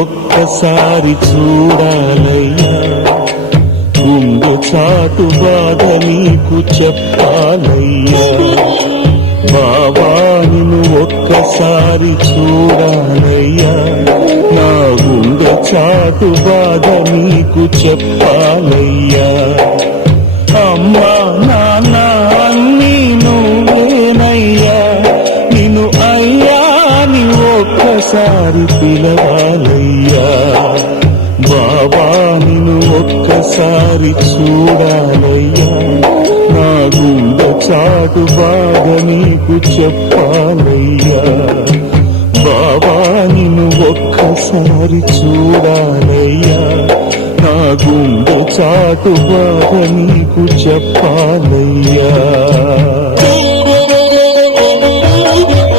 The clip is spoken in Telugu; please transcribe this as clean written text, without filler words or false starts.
ఒక్కసారి చూడాలయ్యా, గుండె చాటు బాధ నీకు చెప్పాలయ్యా. బాబా నిన్ను ఒక్కసారి చూడాలయ్యా, నా గుండె చాటు బాధ నీకు చెప్పాలయ్యా. అమ్మా నాన్న అన్నీ నువ్వేనయ్యా, నిన్ను అయ్యా నీ ఒక్కసారి పిలవాలయ్యా. బాబా నిన్ను ఒక్కసారి చూడాలయ్యా, నా గుండె చాటు బాధ నీకు చెప్పాలయ్యా. బాబా నిన్ను ఒక్కసారి చూడాలయ్యా, నా గుండె చాటు బాధ నీకు చెప్పాలయ్యా.